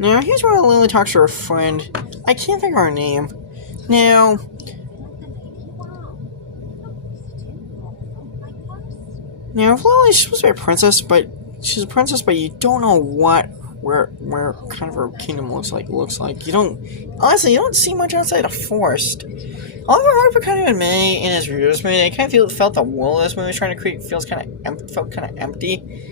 Now, here's where Lily talks to her friend. I can't think of her name. Now, Lily's supposed to be a princess, but she's a princess, but you don't know where kind of her kingdom looks like. You don't see much outside the forest. Oliver Harper kind of admitted in his reviews, I kind of felt the world this movie was trying to create felt kind of empty.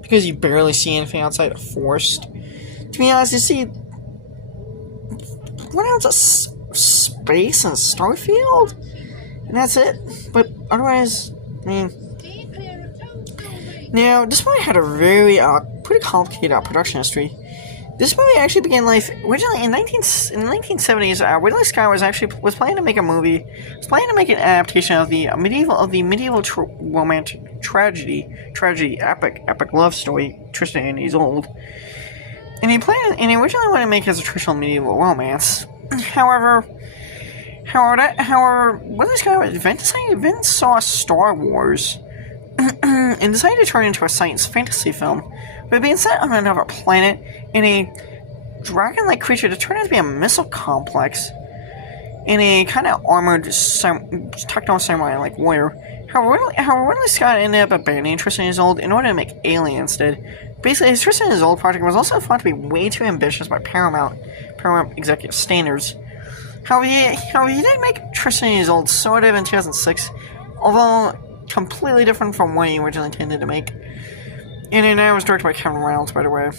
Because you barely see anything outside the forest. To be honest, you see what else? Space and Starfield? And that's it. But otherwise, now, this movie had a very, pretty complicated production history. This movie actually began life originally in the 1970s. Ridley Scott was planning to make a movie. Was planning to make an adaptation of the medieval romantic tragedy epic love story Tristan and Isolde. And he originally wanted to make it as a traditional medieval romance. However, Ridley Scott then saw Star Wars and decided to turn it into a science fantasy film, but being set on another planet in a dragon-like creature that turned out to be a missile complex in a kind of armored techno samurai-like warrior. However, Ridley Scott ended up abandoning Tristan and Isolde in order to make Alien instead. Basically, his Tristan and Isolde project was also thought to be way too ambitious by Paramount executive standards. However, he did make Tristan and Isolde sort of in 2006, although completely different from what he originally intended to make. And it was directed by Kevin Reynolds, by the way.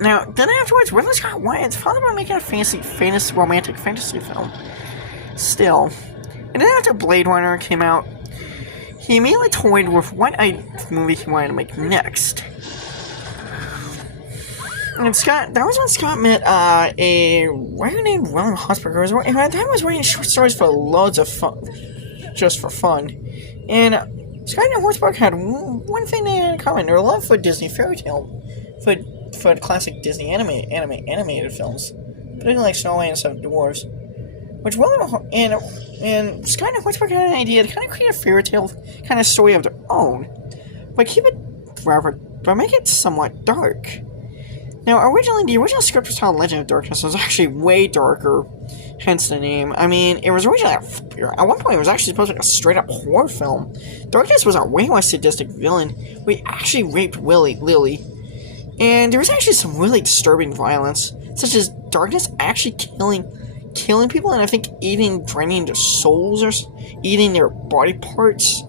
Now, then afterwards, Ridley Scott thought about making a romantic fantasy film. Still, and then after Blade Runner came out, he immediately toyed with what movie he wanted to make next. And that was when Scott met a writer named William Hosberger, who at the time was writing short stories for loads of fun, just for fun. And Scott and Hosberger had one thing they had in common: their love for Disney fairy tale, for classic Disney animated films, particularly like Snow White and Seven Dwarfs. Which William and Scott and Hosberger had an idea to kind of create a fairy tale kind of story of their own, but make it somewhat dark. Now, the original script was called Legend of Darkness. It was actually way darker, hence the name. I mean, it was originally, at one point, it was actually supposed to be a straight-up horror film. Darkness was a way more sadistic villain, who actually raped Lily. And there was actually some really disturbing violence, such as Darkness actually killing people, and I think draining their souls, or eating their body parts.